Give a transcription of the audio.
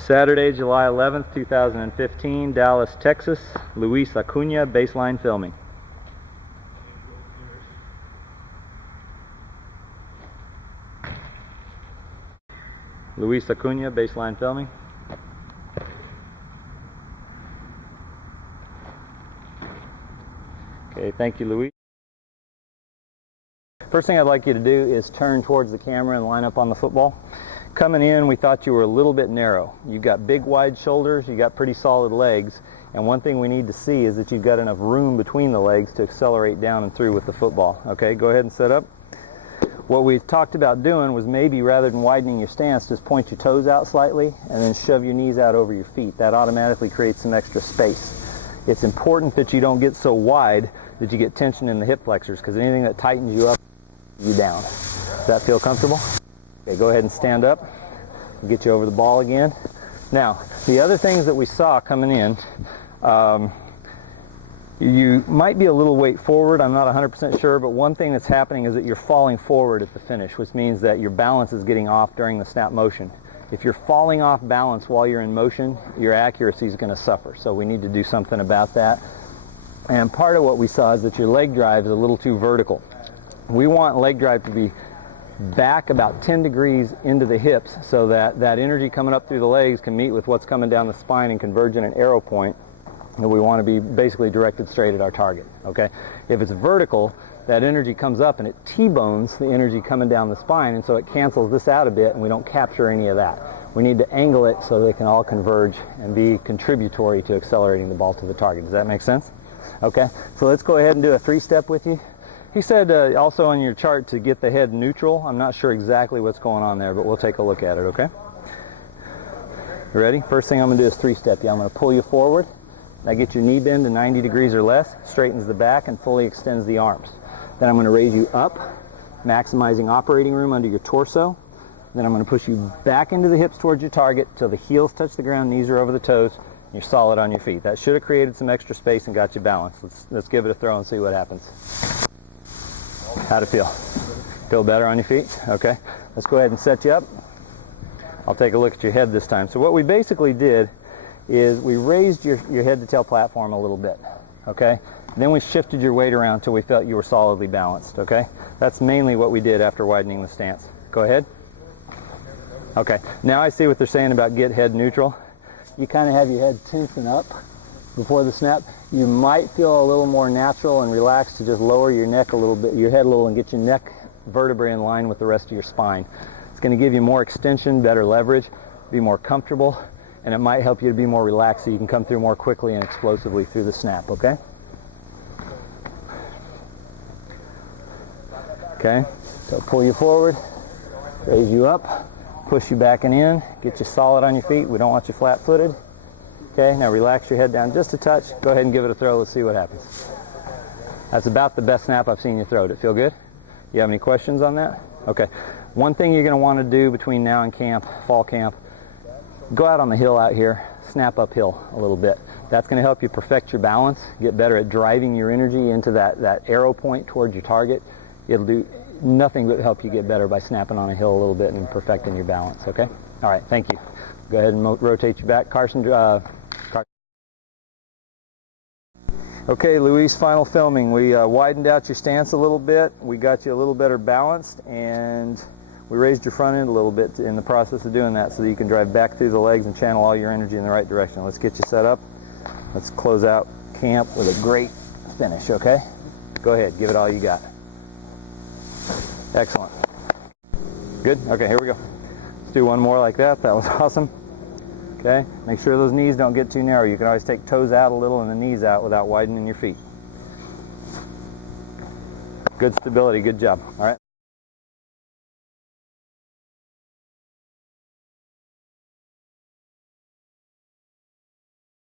Saturday, July 11th, 2015, Dallas, Texas. Luis Acuna, baseline filming. Luis Acuna, baseline filming. Okay, thank you, Luis. First thing I'd like you to do is turn towards the camera and line up on the football. Coming in, we thought you were a little bit narrow. You've got big, wide shoulders, you got pretty solid legs, and one thing we need to see is that you've got enough room between the legs to accelerate down and through with the football. Okay, go ahead and set up. What we talked about doing was maybe rather than widening your stance, just point your toes out slightly and then shove your knees out over your feet. That automatically creates some extra space. It's important that you don't get so wide that you get tension in the hip flexors, because anything that tightens you up, you down. Does that feel comfortable? Okay, go ahead and stand up. We'll get you over the ball again. Now, the other things that we saw coming in, you might be a little weight forward, I'm not 100% sure, but one thing that's happening is that you're falling forward at the finish, which means that your balance is getting off during the snap motion. If you're falling off balance while you're in motion, your accuracy is going to suffer, so we need to do something about that. And part of what we saw is that your leg drive is a little too vertical. We want leg drive to be back about 10 degrees into the hips so that that energy coming up through the legs can meet with what's coming down the spine and converge in an arrow point. And we want to be basically directed straight at our target. Okay? If it's vertical, that energy comes up and it T-bones the energy coming down the spine, and so it cancels this out a bit and we don't capture any of that. We need to angle it so they can all converge and be contributory to accelerating the ball to the target. Does that make sense? Okay, so let's go ahead and do a three-step with you. He said also on your chart to get the head neutral. I'm not sure exactly what's going on there, but we'll take a look at it, okay? You ready? First thing I'm going to do is three-step you. I'm going to pull you forward. That gets your knee bend to 90 degrees or less, straightens the back, and fully extends the arms. Then I'm going to raise you up, maximizing operating room under your torso. Then I'm going to push you back into the hips towards your target till the heels touch the ground, knees are over the toes, and you're solid on your feet. That should have created some extra space and got you balanced. Let's give it a throw and see what happens. How'd it feel? Feel better on your feet? Okay. Let's go ahead and set you up. I'll take a look at your head this time. So what we basically did is we raised your head to tail platform a little bit. Okay. Then we shifted your weight around until we felt you were solidly balanced. Okay. That's mainly what we did after widening the stance. Go ahead. Okay. Now I see what they're saying about get head neutral. You kind of have your head tension up before the snap. You might feel a little more natural and relaxed to just lower your neck a little bit, your head a little, and get your neck vertebrae in line with the rest of your spine. It's going to give you more extension, better leverage, be more comfortable, and it might help you to be more relaxed so you can come through more quickly and explosively through the snap, okay? Okay, so pull you forward, raise you up, push you back and in, get you solid on your feet. We don't want you flat-footed. Okay, now relax your head down just a touch. Go ahead and give it a throw. Let's see what happens. That's about the best snap I've seen you throw. Did it feel good? You have any questions on that? Okay. One thing you're going to want to do between now and camp, fall camp, go out on the hill out here, snap uphill a little bit. That's going to help you perfect your balance, get better at driving your energy into that arrow point towards your target. It'll do nothing but help you get better by snapping on a hill a little bit and perfecting your balance, okay? All right, thank you. Go ahead and rotate you back. Carson. Okay, Luis, final filming. We widened out your stance a little bit. We got you a little better balanced, and we raised your front end a little bit in the process of doing that so that you can drive back through the legs and channel all your energy in the right direction. Let's get you set up. Let's close out camp with a great finish, okay? Go ahead, give it all you got. Excellent. Good? Okay, here we go. Let's do one more like that. That was awesome. Okay, make sure those knees don't get too narrow. You can always take toes out a little and the knees out without widening your feet. Good stability, good job. All right.